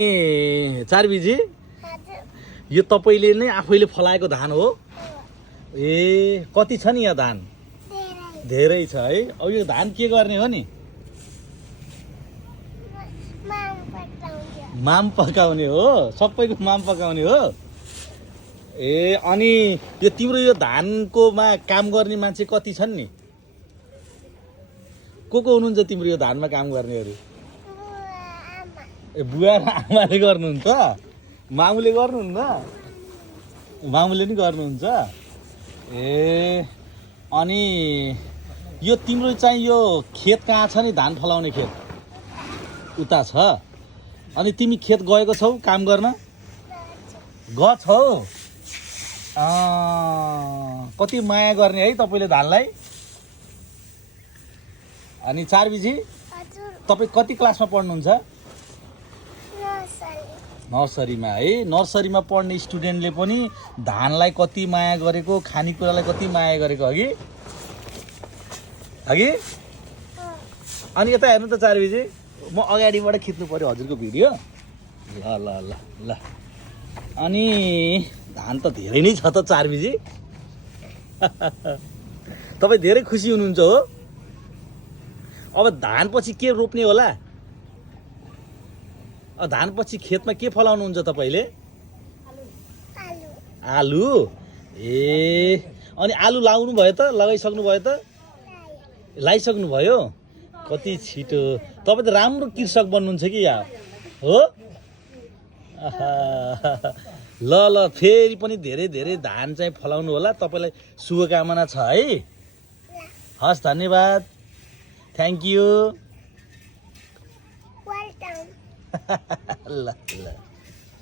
ए चारबीजी यो तपाईले नै आफैले फलाएको धान हो ए कति छ नि यहाँ धान धेरै छ है अब यो धान के गर्ने हो नि माम पकाउने हो सबैको माम पकाउने हो ए अनि यो तिम्रो यो धानकोमा काम गर्ने मान्छे कति छन् नि को हुनुहुन्छ तिम्रो यो धानमा काम गर्नेहरू ए बुवा र आमाले गर्नुहुन्छ मामुले गर्नुहुन्न मामुले नि गर्नुहुन्छ ए अनि यो तिम्रो चाहिँ यो खेत कहाँ छ नि धान फलाउने खेत उता छ अनि तिमी खेत गएको छौ काम गर्न गछौ कति माया गर्ने है तपाईले धानलाई अनि चारबीजी तपाई कति क्लासमा पढ्नुहुन्छ नर्सरीमा है नर्सरीमा पढ्ने स्टुडेन्टले पनि धानलाई कति माया गरेको खानेकुरालाई कति माया गरेको अघि अनि यता हेर्नु त चारबीजी म अगाडिबाट खिच्नु पर्यो हजुरको भिडियो ल ल ल ल अनि धान त धेरै नै छ त चारबीजी तपाई धेरै खुसी हुनुहुन्छ हो अब धान पछि के रोप्ने होला धान पछि खेतमा के फलाउनुहुन्छ तपाईले आलु ए अनि आलु लाउनु भयो त लगाइसक्नु भयो त लाइसक्नु भयो कति छिटो तपाई त राम्रो कृषक बन्नुहुन्छ कि यार हो ल ल फेरि पनि धेरै धेरै धान चाहिँ फलाउनु होला तपाईलाई शुभकामना छ है हस् धन्यवाद थ्यांक यू वेलकम ल ल